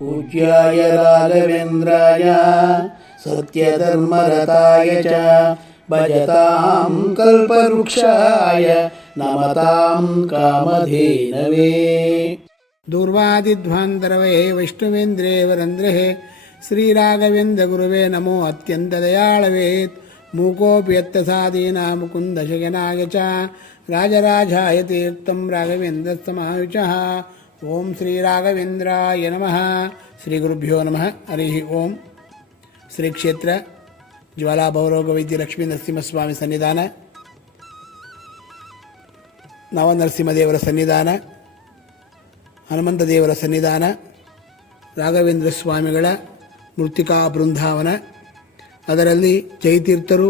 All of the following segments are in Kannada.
पूज्याय राघवेन्द्राय सत्यधर्मरताय च भजतां कल्पवृक्षाय नमतां कामधेनवे। दूर्वादिध्वान्तरवये वैष्णवेन्द्रे वरन्द्रे श्रीराघवेन्द्र गुरुवे नमो अत्यन्तदयाळवेत्। मूकोऽपि यत्तसादीना मुकुन्दशयनाय च राजराजाय ते युक्तं राघवेन्द्रस्तमायुचः। ओಂ ಶ್ರೀ ರಾಘವೇಂದ್ರಾಯ ನಮಃ. ಶ್ರೀ ಗುರುಭ್ಯೋ ನಮಃ. ಹರಿ ಓಂ. ಶ್ರೀ ಕ್ಷೇತ್ರ ಜ್ವಾಲಾ ಭವರೋಗ ವೈದ್ಯ ಲಕ್ಷ್ಮೀ ನರಸಿಂಹಸ್ವಾಮಿ ಸನ್ನಿಧಾನ, ನವನರಸಿಂಹದೇವರ ಸನ್ನಿಧಾನ, ಹನುಮಂತ ದೇವರ ಸನ್ನಿಧಾನ, ರಾಘವೇಂದ್ರ ಸ್ವಾಮಿಗಳ ಮೃತ್ತಿಕಾ ಬೃಂದಾವನ, ಅದರಲ್ಲಿ ಜಯತೀರ್ಥರು,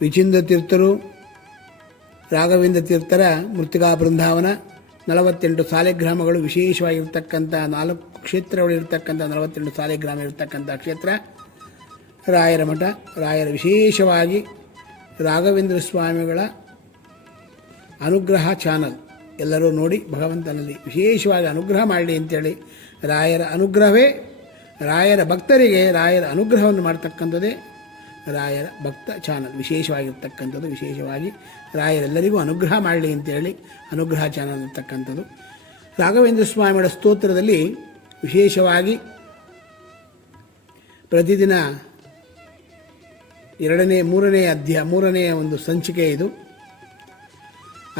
ವಿಚಿಂದ್ರ ತೀರ್ಥರು, ರಾಘವೇಂದ್ರ ತೀರ್ಥರ ಮೃತ್ತಿಕಾ ಬೃಂದಾವನ, 48 ಸಾಲಿಗ್ರಾಮಗಳು ವಿಶೇಷವಾಗಿರ್ತಕ್ಕಂಥ 4 ಕ್ಷೇತ್ರಗಳಿರ್ತಕ್ಕಂಥ 48 ಸಾಲಿಗ್ರಾಮ ಇರತಕ್ಕಂಥ ಕ್ಷೇತ್ರ ರಾಯರ ಮಠ. ರಾಯರ ವಿಶೇಷವಾಗಿ ರಾಘವೇಂದ್ರ ಸ್ವಾಮಿಗಳ ಅನುಗ್ರಹ ಚಾನಲ್ ಎಲ್ಲರೂ ನೋಡಿ ಭಗವಂತನಲ್ಲಿ ವಿಶೇಷವಾಗಿ ಅನುಗ್ರಹ ಮಾಡಲಿ ಅಂತೇಳಿ, ರಾಯರ ಅನುಗ್ರಹವೇ ರಾಯರ ಭಕ್ತರಿಗೆ ರಾಯರ ಅನುಗ್ರಹವನ್ನು ಮಾಡ್ತಕ್ಕಂಥದ್ದೇ ರಾಯರ ಭಕ್ತ ಚಾನಲ್ ವಿಶೇಷವಾಗಿರ್ತಕ್ಕಂಥದ್ದು. ವಿಶೇಷವಾಗಿ ರಾಯರೆಲ್ಲರಿಗೂ ಅನುಗ್ರಹ ಮಾಡಲಿ ಅಂತೇಳಿ ಅನುಗ್ರಹ ಚಾನಲ್ ಇರ್ತಕ್ಕಂಥದ್ದು. ರಾಘವೇಂದ್ರ ಸ್ವಾಮಿಗಳ ಸ್ತೋತ್ರದಲ್ಲಿ ವಿಶೇಷವಾಗಿ ಪ್ರತಿದಿನ 3ನೇ ಒಂದು ಸಂಚಿಕೆ ಇದು.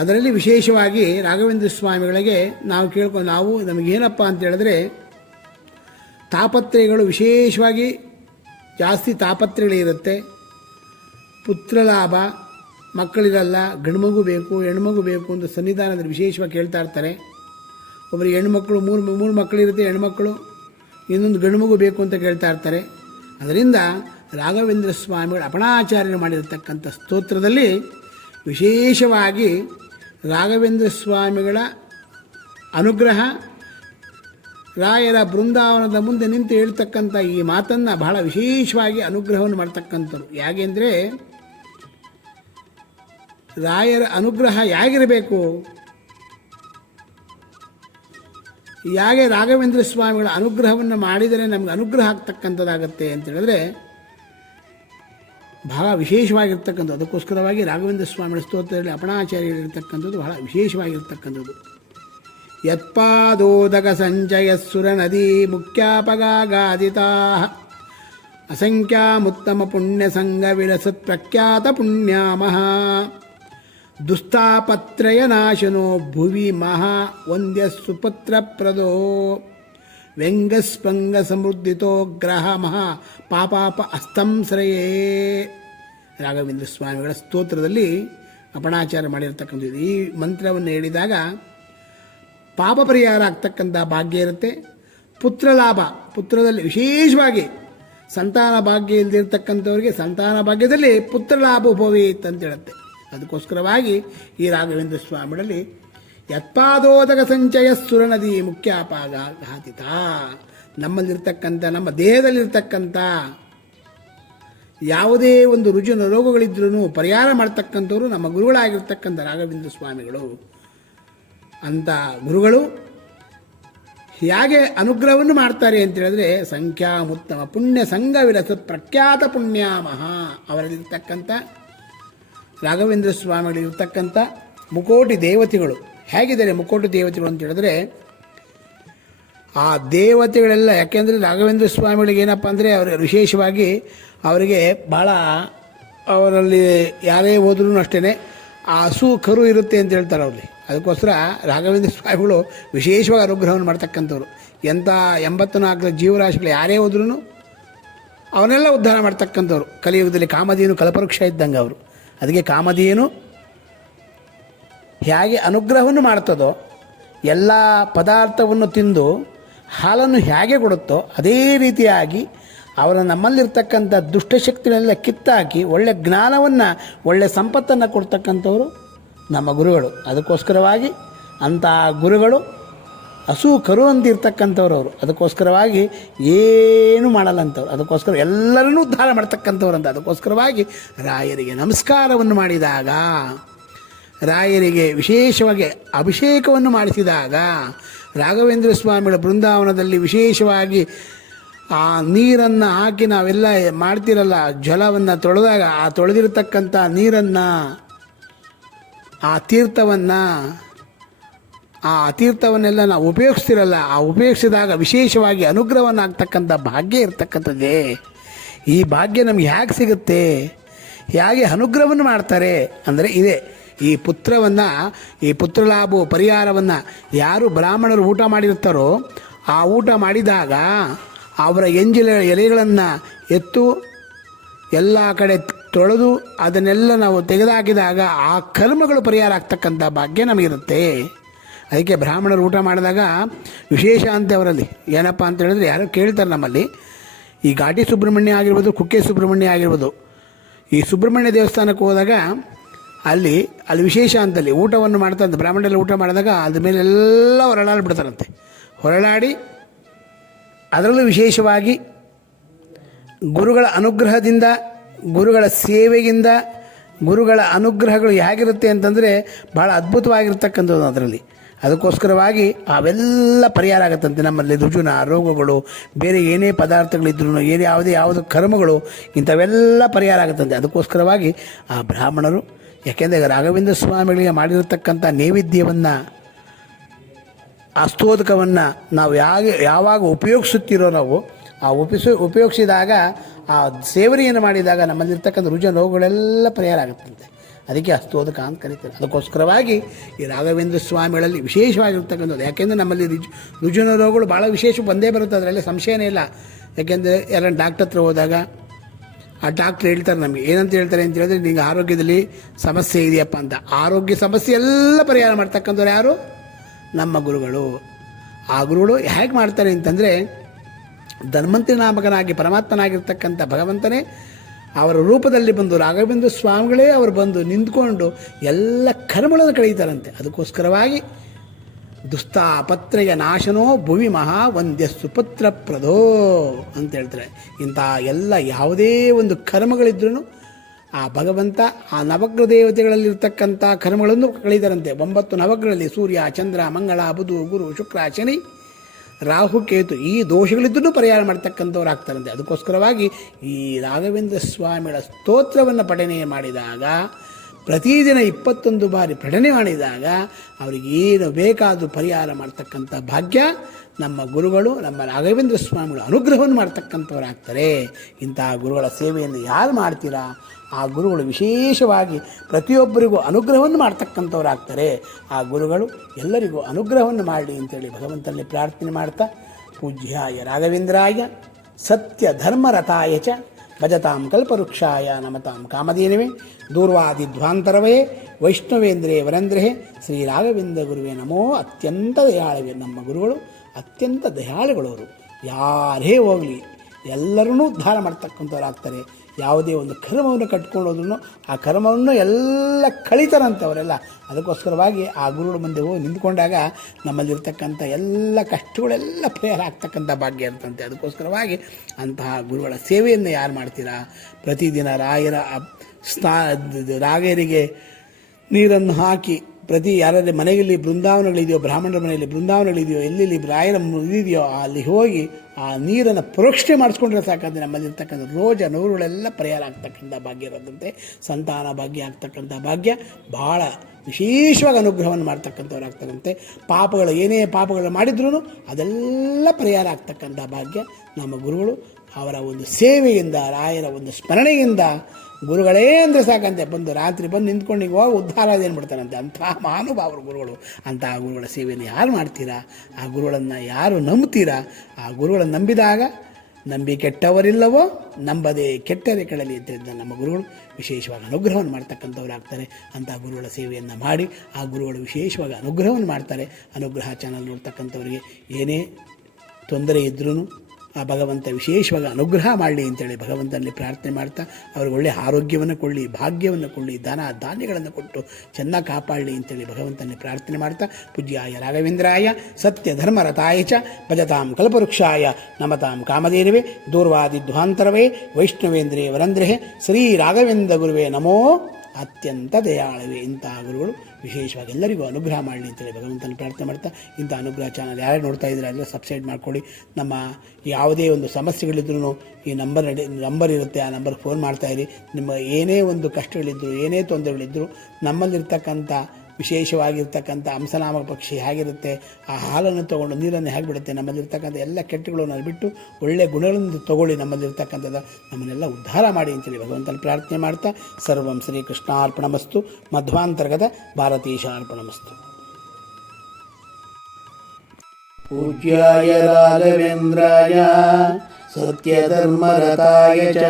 ಅದರಲ್ಲಿ ವಿಶೇಷವಾಗಿ ರಾಘವೇಂದ್ರ ಸ್ವಾಮಿಗಳಿಗೆ ನಾವು ನಮಗೇನಪ್ಪ ಅಂತ ಹೇಳಿದ್ರೆ, ತಾಪತ್ರಯಗಳು ವಿಶೇಷವಾಗಿ ಜಾಸ್ತಿ ತಾಪತ್ರಯಗಳಿರುತ್ತೆ. ಪುತ್ರಲಾಭ, ಮಕ್ಕಳಿರಲ್ಲ, ಗಂಡುಮಗು ಬೇಕು ಹೆಣ್ಮಗು ಬೇಕು ಅಂತ ಸನ್ನಿಧಾನದಲ್ಲಿ ವಿಶೇಷವಾಗಿ ಕೇಳ್ತಾ ಇರ್ತಾರೆ. ಒಬ್ಬರಿಗೆ ಹೆಣ್ಮಕ್ಳು ಮೂರು ಮಕ್ಕಳಿರುತ್ತೆ, ಹೆಣ್ಮಕ್ಳು, ಇನ್ನೊಂದು ಗಂಡುಮಗು ಬೇಕು ಅಂತ ಕೇಳ್ತಾ ಇರ್ತಾರೆ. ಅದರಿಂದ ರಾಘವೇಂದ್ರ ಸ್ವಾಮಿಗಳು ಅಪಣಾಚಾರ್ಯರು ಮಾಡಿರತಕ್ಕಂಥ ಸ್ತೋತ್ರದಲ್ಲಿ ವಿಶೇಷವಾಗಿ ರಾಘವೇಂದ್ರ ಸ್ವಾಮಿಗಳ ಅನುಗ್ರಹ, ರಾಯರ ಬೃಂದಾವನದ ಮುಂದೆ ನಿಂತು ಹೇಳ್ತಕ್ಕಂಥ ಈ ಮಾತನ್ನು ಬಹಳ ವಿಶೇಷವಾಗಿ ಅನುಗ್ರಹವನ್ನು ಮಾಡ್ತಕ್ಕಂಥವ್ರು. ಯಾಕೆಂದರೆ ರಾಯರ ಅನುಗ್ರಹ ಹೇಗಿರಬೇಕು, ಹೇಗೆ ರಾಘವೇಂದ್ರ ಸ್ವಾಮಿಗಳ ಅನುಗ್ರಹವನ್ನು ಮಾಡಿದರೆ ನಮಗೆ ಅನುಗ್ರಹ ಆಗ್ತಕ್ಕಂಥದ್ದಾಗತ್ತೆ ಅಂತ ಹೇಳಿದ್ರೆ ಬಹಳ ವಿಶೇಷವಾಗಿರ್ತಕ್ಕಂಥದ್ದು. ಅದಕ್ಕೋಸ್ಕರವಾಗಿ ರಾಘವೇಂದ್ರ ಸ್ವಾಮಿಗಳ ಸ್ತೋತ್ರದಲ್ಲಿ ಅಪಣಾಚಾರ್ಯರಿರ್ತಕ್ಕಂಥದ್ದು ಬಹಳ ವಿಶೇಷವಾಗಿರ್ತಕ್ಕಂಥದ್ದು. ಯತ್ಪಾದೋದಕ ಸಂಚಯ ಸುರ ನದಿ ಮುಖ್ಯಾಪಗಾದಿತಾ ಅಸಂಖ್ಯಾಮುತ್ತಮ ಪುಣ್ಯ ಸಂಘ ವಿಲಸತ್ ಪ್ರಖ್ಯಾತ ಪುಣ್ಯಾಮಹ ದುಸ್ತಾಪತ್ರಯ ನಾಶನೋ ಭುವಿ ಮಹಾ ವಂದ್ಯ ಸುಪುತ್ರ ಪ್ರದೋ ವ್ಯಂಗಸ್ಪಂಗ ಸಮೃದ್ಧಿತೋ ಗ್ರಹ ಮಹಾ ಪಾಪಾಪ ಅಸ್ತಂಶ್ರಯೇ. ರಾಘವೇಂದ್ರ ಸ್ವಾಮಿಗಳ ಸ್ತೋತ್ರದಲ್ಲಿ ಅಪಣಾಚಾರ ಮಾಡಿರ್ತಕ್ಕಂಥದ್ದು. ಈ ಮಂತ್ರವನ್ನು ಹೇಳಿದಾಗ ಪಾಪ ಪರಿಹಾರ ಆಗ್ತಕ್ಕಂಥ ಭಾಗ್ಯ ಇರುತ್ತೆ. ಪುತ್ರಲಾಭ, ಪುತ್ರದಲ್ಲಿ ವಿಶೇಷವಾಗಿ ಸಂತಾನ ಭಾಗ್ಯ ಇಲ್ಲದಿರ್ತಕ್ಕಂಥವ್ರಿಗೆ ಸಂತಾನ ಭಾಗ್ಯದಲ್ಲಿ ಪುತ್ರಲಾಭ ಭವೇತ್ ಅಂತ ಹೇಳುತ್ತೆ. ಅದಕ್ಕೋಸ್ಕರವಾಗಿ ಈ ರಾಘವೇಂದ್ರ ಸ್ವಾಮಿಗಳಲ್ಲಿ ಯತ್ಪಾದೋದಕ ಸಂಚಯ ಸುರನದಿ ಮುಖ್ಯಾಪಘಾತಿತ, ನಮ್ಮಲ್ಲಿರ್ತಕ್ಕಂಥ ನಮ್ಮ ದೇಹದಲ್ಲಿರ್ತಕ್ಕಂಥ ಯಾವುದೇ ಒಂದು ರುಜಿನ ರೋಗಗಳಿದ್ರೂ ಪರಿಹಾರ ಮಾಡ್ತಕ್ಕಂಥವ್ರು ನಮ್ಮ ಗುರುಗಳಾಗಿರ್ತಕ್ಕಂಥ ರಾಘವೇಂದ್ರ ಸ್ವಾಮಿಗಳು. ಅಂಥ ಗುರುಗಳು ಹೇಗೆ ಅನುಗ್ರಹವನ್ನು ಮಾಡ್ತಾರೆ ಅಂತ ಹೇಳಿದ್ರೆ, ಸಂಖ್ಯಾಮುತ್ತಮ ಪುಣ್ಯ ಸಂಘ ವಿರಸ ಪ್ರಖ್ಯಾತ ಪುಣ್ಯಾಮಹ, ಅವರಲ್ಲಿರ್ತಕ್ಕಂಥ ರಾಘವೇಂದ್ರ ಸ್ವಾಮಿಗಳಿರ್ತಕ್ಕಂಥ ಮುಕೋಟಿ ದೇವತೆಗಳು ಹೇಗಿದ್ದಾರೆ. ಮುಕೋಟಿ ದೇವತೆಗಳು ಅಂತ ಹೇಳಿದ್ರೆ ಆ ದೇವತೆಗಳೆಲ್ಲ, ಯಾಕೆಂದರೆ ರಾಘವೇಂದ್ರ ಸ್ವಾಮಿಗಳಿಗೆ ಏನಪ್ಪ ಅಂದರೆ ಅವರು ವಿಶೇಷವಾಗಿ ಅವರಿಗೆ ಭಾಳ, ಅವರಲ್ಲಿ ಯಾರೇ ಹೋದ್ರೂ ಅಷ್ಟೇ ಆ ಹಸು ಕರು ಇರುತ್ತೆ ಅಂತ ಹೇಳ್ತಾರೆ ಅವರಲ್ಲಿ. ಅದಕ್ಕೋಸ್ಕರ ರಾಘವೇಂದ್ರ ಸ್ವಾಮಿಗಳು ವಿಶೇಷವಾಗಿ ಅನುಗ್ರಹವನ್ನು ಮಾಡ್ತಕ್ಕಂಥವ್ರು. ಎಂಥ 84 ಜೀವರಾಶಿಗಳು ಯಾರೇ ಹೋದ್ರೂ ಅವನ್ನೆಲ್ಲ ಉದ್ಧಾರ ಮಾಡ್ತಕ್ಕಂಥವ್ರು. ಕಲಿಯುಗದಲ್ಲಿ ಕಾಮಧೇನು ಕಲ್ಪವೃಕ್ಷ ಇದ್ದಂಗೆ ಅವರು. ಅದಕ್ಕೆ ಕಾಮಧೇನು ಹೇಗೆ ಅನುಗ್ರಹವನ್ನು ಮಾಡ್ತದೋ, ಎಲ್ಲ ಪದಾರ್ಥವನ್ನು ತಿಂದು ಹಾಲನ್ನು ಹೇಗೆ ಕೊಡುತ್ತೋ ಅದೇ ರೀತಿಯಾಗಿ ಅವರ ನಮ್ಮಲ್ಲಿರ್ತಕ್ಕಂಥ ದುಷ್ಟಶಕ್ತಿನೆಲ್ಲ ಕಿತ್ತಾಕಿ ಒಳ್ಳೆ ಜ್ಞಾನವನ್ನು, ಒಳ್ಳೆ ಸಂಪತ್ತನ್ನು ಕೊಡ್ತಕ್ಕಂಥವ್ರು ನಮ್ಮ ಗುರುಗಳು. ಅದಕ್ಕೋಸ್ಕರವಾಗಿ ಅಂಥ ಗುರುಗಳು ಹಸು ಕರು ಅಂತ ಇರ್ತಕ್ಕಂಥವ್ರು ಅವರು. ಅದಕ್ಕೋಸ್ಕರವಾಗಿ ಏನು ಮಾಡಲ್ಲ ಅಂತವ್ರು. ಅದಕ್ಕೋಸ್ಕರ ಎಲ್ಲರನ್ನೂ ಉದ್ಧಾರ ಮಾಡ್ತಕ್ಕಂಥವ್ರು ಅಂತ. ಅದಕ್ಕೋಸ್ಕರವಾಗಿ ರಾಯರಿಗೆ ನಮಸ್ಕಾರವನ್ನು ಮಾಡಿದಾಗ, ರಾಯರಿಗೆ ವಿಶೇಷವಾಗಿ ಅಭಿಷೇಕವನ್ನು ಮಾಡಿಸಿದಾಗ ರಾಘವೇಂದ್ರ ಸ್ವಾಮಿಗಳ ಬೃಂದಾವನದಲ್ಲಿ ವಿಶೇಷವಾಗಿ ಆ ನೀರನ್ನು ಹಾಕಿ ನಾವೆಲ್ಲ ಮಾಡ್ತಿರಲ್ಲ, ಜಲವನ್ನು ತೊಳೆದಾಗ ಆ ತೊಳೆದಿರತಕ್ಕಂಥ ನೀರನ್ನು, ಆ ತೀರ್ಥವನ್ನೆಲ್ಲ ನಾವು ಉಪಯೋಗಿಸ್ತಿರಲ್ಲ, ಆ ಉಪಯೋಗಿಸಿದಾಗ ವಿಶೇಷವಾಗಿ ಅನುಗ್ರಹವನ್ನು ಆಗ್ತಕ್ಕಂಥ ಭಾಗ್ಯ ಇರ್ತಕ್ಕಂಥದ್ದೇ. ಈ ಭಾಗ್ಯ ನಮ್ಗೆ ಹೇಗೆ ಸಿಗುತ್ತೆ, ಹೇಗೆ ಅನುಗ್ರಹವನ್ನು ಮಾಡ್ತಾರೆ ಅಂದರೆ ಇದೆ. ಈ ಪುತ್ರಲಾಭ ಪರಿಹಾರವನ್ನು ಯಾರು ಬ್ರಾಹ್ಮಣರು ಊಟ ಮಾಡಿರ್ತಾರೋ ಆ ಊಟ ಮಾಡಿದಾಗ ಅವರ ಎಂಜಿಲ ಎಲೆಗಳನ್ನು ಎತ್ತು ಎಲ್ಲ ಕಡೆ ತೊಳೆದು ಅದನ್ನೆಲ್ಲ ನಾವು ತೆಗೆದುಹಾಕಿದಾಗ ಆ ಕರ್ಮಗಳು ಪರಿಹಾರ ಆಗ್ತಕ್ಕಂಥ ಭಾಗ್ಯ ನಮಗಿರುತ್ತೆ. ಅದಕ್ಕೆ ಬ್ರಾಹ್ಮಣರು ಊಟ ಮಾಡಿದಾಗ ವಿಶೇಷ ಅಂತೆ ಅವರಲ್ಲಿ. ಏನಪ್ಪ ಅಂತ ಹೇಳಿದ್ರೆ, ಯಾರೋ ಕೇಳ್ತಾರೆ ನಮ್ಮಲ್ಲಿ, ಈ ಘಾಟಿ ಸುಬ್ರಹ್ಮಣ್ಯ ಆಗಿರ್ಬೋದು, ಕುಕ್ಕೆ ಸುಬ್ರಹ್ಮಣ್ಯ ಆಗಿರ್ಬೋದು, ಈ ಸುಬ್ರಹ್ಮಣ್ಯ ದೇವಸ್ಥಾನಕ್ಕೆ ಹೋದಾಗ ಅಲ್ಲಿ ವಿಶೇಷ ಅಂತಲ್ಲಿ ಊಟವನ್ನು ಮಾಡ್ತಾರಂತೆ. ಬ್ರಾಹ್ಮಣರೆಲ್ಲ ಊಟ ಮಾಡಿದಾಗ ಅದ್ರ ಮೇಲೆಲ್ಲ ಹೊರಳಾಡ್ಬಿಡ್ತಾರಂತೆ. ಹೊರಳಾಡಿ ಅದರಲ್ಲೂ ವಿಶೇಷವಾಗಿ ಗುರುಗಳ ಅನುಗ್ರಹದಿಂದ, ಗುರುಗಳ ಸೇವೆಯಿಂದ, ಗುರುಗಳ ಅನುಗ್ರಹಗಳು ಹೇಗಿರುತ್ತೆ ಅಂತಂದರೆ ಭಾಳ ಅದ್ಭುತವಾಗಿರ್ತಕ್ಕಂಥದ್ದು ಅದರಲ್ಲಿ. ಅದಕ್ಕೋಸ್ಕರವಾಗಿ ಅವೆಲ್ಲ ಪರಿಹಾರ ಆಗುತ್ತಂತೆ. ನಮ್ಮಲ್ಲಿ ರುಜುನ ರೋಗಗಳು, ಬೇರೆ ಏನೇ ಪದಾರ್ಥಗಳಿದ್ರೂ, ಯಾವುದೇ ಕರ್ಮಗಳು, ಇಂಥವೆಲ್ಲ ಪರಿಹಾರ ಆಗುತ್ತಂತೆ. ಅದಕ್ಕೋಸ್ಕರವಾಗಿ ಆ ಬ್ರಾಹ್ಮಣರು, ಯಾಕೆಂದರೆ ರಾಘವೇಂದ್ರ ಸ್ವಾಮಿಗಳಿಗೆ ಮಾಡಿರತಕ್ಕಂಥ ನೈವೇದ್ಯವನ್ನು, ಅಸ್ತೋದಕವನ್ನು ನಾವು ಯಾವಾಗ ಉಪಯೋಗಿಸುತ್ತೀರೋ ನಾವು ಉಪಯೋಗಿಸಿದಾಗ, ಆ ಸೇವನೆಯನ್ನು ಮಾಡಿದಾಗ ನಮ್ಮಲ್ಲಿರ್ತಕ್ಕಂಥ ರುಜಿನ ರೋಗಗಳೆಲ್ಲ ಪರಿಹಾರ ಆಗುತ್ತಂತೆ. ಅದಕ್ಕೆ ಅಸ್ತೋದಕ ಅಂತ ಕರೀತಾರೆ. ಅದಕ್ಕೋಸ್ಕರವಾಗಿ ಈ ರಾಘವೇಂದ್ರ ಸ್ವಾಮಿಗಳಲ್ಲಿ ವಿಶೇಷವಾಗಿರ್ತಕ್ಕಂಥದ್ದು. ಯಾಕೆಂದರೆ ನಮ್ಮಲ್ಲಿ ರುಜಿನ ರೋಗಗಳು ಭಾಳ ವಿಶೇಷ ಬಂದೇ ಬರುತ್ತೆ, ಅದರಲ್ಲಿ ಸಂಶಯನೇ ಇಲ್ಲ. ಯಾಕೆಂದರೆ ಯಾರನ್ನ ಡಾಕ್ಟರ್ ಹತ್ರ ಹೋದಾಗ ಆ ಡಾಕ್ಟ್ರ್ ಹೇಳ್ತಾರೆ ನಮಗೆ, ಏನಂತ ಹೇಳ್ತಾರೆ ಅಂತ ಹೇಳಿದ್ರೆ, ನಿಮಗೆ ಆರೋಗ್ಯದಲ್ಲಿ ಸಮಸ್ಯೆ ಇದೆಯಪ್ಪ ಅಂತ. ಆರೋಗ್ಯ ಸಮಸ್ಯೆ ಎಲ್ಲ ಪರಿಹಾರ ಮಾಡ್ತಕ್ಕಂಥವ್ರು ಯಾರು? ನಮ್ಮ ಗುರುಗಳು. ಆ ಗುರುಗಳು ಹೇಗೆ ಮಾಡ್ತಾರೆ ಅಂತಂದರೆ, ಧನ್ವಂತರಿ ನಾಮಕನಾಗಿ ಪರಮಾತ್ಮನಾಗಿರ್ತಕ್ಕಂಥ ಭಗವಂತನೇ ಅವರ ರೂಪದಲ್ಲಿ ಬಂದು, ರಾಘವೇಂದ್ರ ಸ್ವಾಮಿಗಳೇ ಅವರು ಬಂದು ನಿಂತ್ಕೊಂಡು ಎಲ್ಲ ಕರ್ಮಗಳನ್ನು ಕಳೀತಾರಂತೆ. ಅದಕ್ಕೋಸ್ಕರವಾಗಿ ದುಸ್ತಾಪತ್ರೆಯ ನಾಶನೋ ಭುವಿ ಮಹಾ ವಂದ್ಯ ಸುಪುತ್ರ ಪ್ರದೋ ಅಂತ ಹೇಳ್ತಾರೆ. ಇಂಥ ಎಲ್ಲ ಯಾವುದೇ ಒಂದು ಕರ್ಮಗಳಿದ್ರೂ ಆ ಭಗವಂತ ಆ ನವಗ್ರಹ ದೇವತೆಗಳಲ್ಲಿರ್ತಕ್ಕಂಥ ಕರ್ಮಗಳನ್ನು ಕಳೀತಾರಂತೆ. 9 ನವಗ್ರಹಗಳಲ್ಲಿ ಸೂರ್ಯ, ಚಂದ್ರ, ಮಂಗಳ, ಬುಧ, ಗುರು, ಶುಕ್ರ, ಶನಿ, ರಾಹು, ಕೇತು ಈ ದೋಷಗಳಿದ್ದೂ ಪರಿಹಾರ ಮಾಡ್ತಕ್ಕಂಥವ್ರು ಆಗ್ತಾರಂತೆ. ಅದಕ್ಕೋಸ್ಕರವಾಗಿ ಈ ರಾಘವೇಂದ್ರ ಸ್ವಾಮಿಗಳ ಸ್ತೋತ್ರವನ್ನು ಪಠನೆ ಮಾಡಿದಾಗ, ಪ್ರತಿದಿನ 21 ಬಾರಿ ಪಠನೆ ಮಾಡಿದಾಗ ಅವರಿಗೇನು ಬೇಕಾದರೂ ಪರಿಹಾರ ಮಾಡ್ತಕ್ಕಂಥ ಭಾಗ್ಯ ನಮ್ಮ ಗುರುಗಳು, ನಮ್ಮ ರಾಘವೇಂದ್ರ ಸ್ವಾಮಿಗಳು ಅನುಗ್ರಹವನ್ನು ಮಾಡ್ತಕ್ಕಂಥವ್ರು ಆಗ್ತಾರೆ. ಇಂತಹ ಗುರುಗಳ ಸೇವೆಯನ್ನು ಯಾರು ಮಾಡ್ತೀರಾ ಆ ಗುರುಗಳು ವಿಶೇಷವಾಗಿ ಪ್ರತಿಯೊಬ್ಬರಿಗೂ ಅನುಗ್ರಹವನ್ನು ಮಾಡ್ತಕ್ಕಂಥವ್ರು ಆಗ್ತಾರೆ. ಆ ಗುರುಗಳು ಎಲ್ಲರಿಗೂ ಅನುಗ್ರಹವನ್ನು ಮಾಡಲಿ ಅಂತೇಳಿ ಭಗವಂತನಲ್ಲಿ ಪ್ರಾರ್ಥನೆ ಮಾಡ್ತಾ, ಪೂಜ್ಯಾಯ ರಾಘವೇಂದ್ರಾಯ ಸತ್ಯ ಧರ್ಮರಥಾಯ ಚ ಭಜತಾಂ ಕಲ್ಪವೃಕ್ಷಾಯ ನಮತಾಂ ಕಾಮಧೇನವೇ ದೂರ್ವಾದಿಧ್ವಾಂತರವೇ ವೈಷ್ಣವೇಂದ್ರೇ ವರೇಂದ್ರೇ ಶ್ರೀ ರಾಘವೇಂದ್ರ ಗುರುವೇ ನಮೋ. ಅತ್ಯಂತ ದಯಾಳುವೆ ನಮ್ಮ ಗುರುಗಳು, ಅತ್ಯಂತ ದಯಾಳುಗಳವರು. ಯಾರೇ ಹೋಗಲಿ ಎಲ್ಲರನ್ನೂ ಉದ್ಧಾರ ಮಾಡ್ತಕ್ಕಂಥವ್ರು ಆಗ್ತಾರೆ. ಯಾವುದೇ ಒಂದು ಕರ್ಮವನ್ನು ಕಟ್ಕೊಂಡೋದ್ರೂ ಆ ಕರ್ಮವನ್ನು ಎಲ್ಲ ಕಳೀತಾರಂತೆ ಅವರೆಲ್ಲ. ಅದಕ್ಕೋಸ್ಕರವಾಗಿ ಆ ಗುರುಗಳ ಮುಂದೆ ಹೋಗಿ ನಿಂತ್ಕೊಂಡಾಗ ನಮ್ಮಲ್ಲಿರ್ತಕ್ಕಂಥ ಎಲ್ಲ ಕಷ್ಟಗಳೆಲ್ಲ ಪರಿಹಾರ ಆಗ್ತಕ್ಕಂಥ ಭಾಗ್ಯ ಇರ್ತಂತೆ. ಅದಕ್ಕೋಸ್ಕರವಾಗಿ ಅಂತಹ ಗುರುಗಳ ಸೇವೆಯನ್ನು ಯಾರು ಮಾಡ್ತೀರಾ, ಪ್ರತಿದಿನ ರಾಯರಿಗೆ ನೀರನ್ನು ಹಾಕಿ, ಪ್ರತಿ ಯಾರಲ್ಲಿ ಮನೆಯಲ್ಲಿ ಬೃಂದಾವನಗಳಿದೆಯೋ, ಬ್ರಾಹ್ಮಣರ ಮನೆಯಲ್ಲಿ ಬೃಂದಾವನಗಳಿದೆಯೋ, ಎಲ್ಲೆಲ್ಲಿ ರಾಯರ ಇದೆಯೋ ಅಲ್ಲಿ ಹೋಗಿ ಆ ನೀರನ್ನು ಪ್ರೋಕ್ಷಣೆ ಮಾಡಿಸ್ಕೊಂಡ್ರೆ ಸಾಕಂತೆ ನಮ್ಮಲ್ಲಿರ್ತಕ್ಕಂಥ ರೋಜ ನೋವುಗಳೆಲ್ಲ ಪರಿಹಾರ ಆಗ್ತಕ್ಕಂಥ ಭಾಗ್ಯ ಇರೋದಂತೆ. ಸಂತಾನ ಭಾಗ್ಯ ಆಗ್ತಕ್ಕಂಥ ಭಾಗ್ಯ, ಭಾಳ ವಿಶೇಷವಾಗಿ ಅನುಗ್ರಹವನ್ನು ಮಾಡ್ತಕ್ಕಂಥವ್ರು ಆಗ್ತಾರಂತೆ. ಪಾಪಗಳು ಏನೇ ಪಾಪಗಳು ಮಾಡಿದ್ರೂ ಅದೆಲ್ಲ ಪರಿಹಾರ ಆಗ್ತಕ್ಕಂಥ ಭಾಗ್ಯ ನಮ್ಮ ಗುರುಗಳು. ಅವರ ಒಂದು ಸೇವೆಯಿಂದ, ರಾಯರ ಒಂದು ಸ್ಮರಣೆಯಿಂದ, ಗುರುಗಳೇ ಅಂದರೆ ಸಾಕಂತೆ ಬಂದು ರಾತ್ರಿ ಬಂದು ನಿಂತ್ಕೊಂಡು ಈಗ ಹೋಗಿ ಉದ್ಧಾರ ಅದೇನು ಬಿಡ್ತಾರಂತೆ. ಅಂತಹ ಮಹಾನುಭಾವರು ಗುರುಗಳು. ಅಂತಹ ಗುರುಗಳ ಸೇವೆಯನ್ನು ಯಾರು ಮಾಡ್ತೀರಾ, ಆ ಗುರುಗಳನ್ನು ಯಾರು ನಂಬ್ತೀರಾ, ಆ ಗುರುಗಳನ್ನು ನಂಬಿದಾಗ ನಂಬಿ ಕೆಟ್ಟವರಿಲ್ಲವೋ ನಂಬದೆ ಕೆಟ್ಟರೆ ಕೆಳಲಿ ಅಂತ ನಮ್ಮ ಗುರುಗಳು ವಿಶೇಷವಾಗಿ ಅನುಗ್ರಹವನ್ನು ಮಾಡ್ತಕ್ಕಂಥವ್ರು ಆಗ್ತಾರೆ. ಅಂತಹ ಗುರುಗಳ ಸೇವೆಯನ್ನು ಮಾಡಿ ಆ ಗುರುಗಳು ವಿಶೇಷವಾಗಿ ಅನುಗ್ರಹವನ್ನು ಮಾಡ್ತಾರೆ. ಅನುಗ್ರಹ ಚಾನಲ್ ನೋಡ್ತಕ್ಕಂಥವ್ರಿಗೆ ಏನೇ ತೊಂದರೆ ಇದ್ರೂ ಆ ಭಗವಂತ ವಿಶೇಷವಾಗಿ ಅನುಗ್ರಹ ಮಾಡಲಿ ಅಂತೇಳಿ ಭಗವಂತನಲ್ಲಿ ಪ್ರಾರ್ಥನೆ ಮಾಡ್ತಾ, ಅವ್ರಿಗೆ ಒಳ್ಳೆಯ ಆರೋಗ್ಯವನ್ನು ಕೊಡಲಿ, ಭಾಗ್ಯವನ್ನು ಕೊಡಲಿ, ದಾನ ಧಾನ್ಯಗಳನ್ನು ಕೊಟ್ಟು ಚೆನ್ನಾಗಿ ಕಾಪಾಡಲಿ ಅಂತೇಳಿ ಭಗವಂತನಲ್ಲಿ ಪ್ರಾರ್ಥನೆ ಮಾಡ್ತಾ, ಪೂಜ್ಯಾಯ ರಾಘವೇಂದ್ರಾಯ ಸತ್ಯ ಧರ್ಮರಥಾಯ ಚ ಭಜತಾಂ ಕಲ್ಪವೃಕ್ಷಾಯ ನಮತಾಂ ಕಾಮಧೇನವೇ ದೂರ್ವಾದಿಧ್ವಾಂತರವೇ ವೈಷ್ಣವೇಂದ್ರೇ ವರೇಂದ್ರೇ ಶ್ರೀ ರಾಘವೇಂದ್ರ ಗುರುವೇ ನಮೋ ಅತ್ಯಂತ ದಯಾಳವೆ. ಇಂತಹ ಗುರುಗಳು ವಿಶೇಷವಾಗಿ ಎಲ್ಲರಿಗೂ ಅನುಗ್ರಹ ಮಾಡಲಿ ಅಂತೇಳಿ ಭಗವಂತನ ಪ್ರಾರ್ಥನೆ ಮಾಡ್ತಾ, ಇಂಥ ಅನುಗ್ರಹ ಚಾನಲ್ ಯಾರು ನೋಡ್ತಾ ಇದ್ದೀರಾ ಎಲ್ಲ ಸಬ್ಸ್ಕ್ರೈಬ್ ಮಾಡ್ಕೊಳ್ಳಿ. ನಮ್ಮ ಯಾವುದೇ ಒಂದು ಸಮಸ್ಯೆಗಳಿದ್ರೂ ಈ ನಂಬರ್ ಇರುತ್ತೆ, ಆ ನಂಬರ್ಗೆ ಫೋನ್ ಮಾಡ್ತಾಯಿರಿ. ನಿಮ್ಮ ಏನೇ ಒಂದು ಕಷ್ಟಗಳಿದ್ದರೂ ಏನೇ ತೊಂದರೆಗಳಿದ್ದರೂ ನಮ್ಮಲ್ಲಿರ್ತಕ್ಕಂಥ ವಿಶೇಷವಾಗಿರ್ತಕ್ಕಂಥ ಹಂಸನಾಮ ಪಕ್ಷಿ ಹೇಗಿರುತ್ತೆ, ಆ ಹಾಲನ್ನು ತೊಗೊಂಡು ನೀರನ್ನು ಹೇಗೆ ಬಿಡುತ್ತೆ, ನಮ್ಮಲ್ಲಿರ್ತಕ್ಕಂಥ ಎಲ್ಲ ಕೆಟ್ಟಗಳನ್ನು ಬಿಟ್ಟು ಒಳ್ಳೆಯ ಗುಣಗಳನ್ನು ತೊಗೊಳ್ಳಿ, ನಮ್ಮಲ್ಲಿರ್ತಕ್ಕಂಥದ್ದು ನಮ್ಮನ್ನೆಲ್ಲ ಉದ್ಧಾರ ಮಾಡಿ ಅಂತೇಳಿ ಭಗವಂತನ ಪ್ರಾರ್ಥನೆ ಮಾಡ್ತಾ, ಸರ್ವಂ ಶ್ರೀ ಕೃಷ್ಣಾರ್ಪಣಮಸ್ತು. ಮಧ್ವಾಂತರ್ಗತ ಭಾರತೀಶಾರ್ಪಣಮಸ್ತು. ಪೂಜ್ಯಾಯ ರಾಘವೇಂದ್ರಾಯ ಸತ್ಯಧರ್ಮರತಾಯ ಚ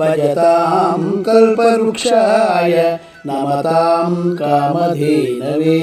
ಭಜತಾಂ ಕಲ್ಪವೃಕ್ಷಾಯ ನಮತಾಂ ಕಾಮಧೇನವೇ.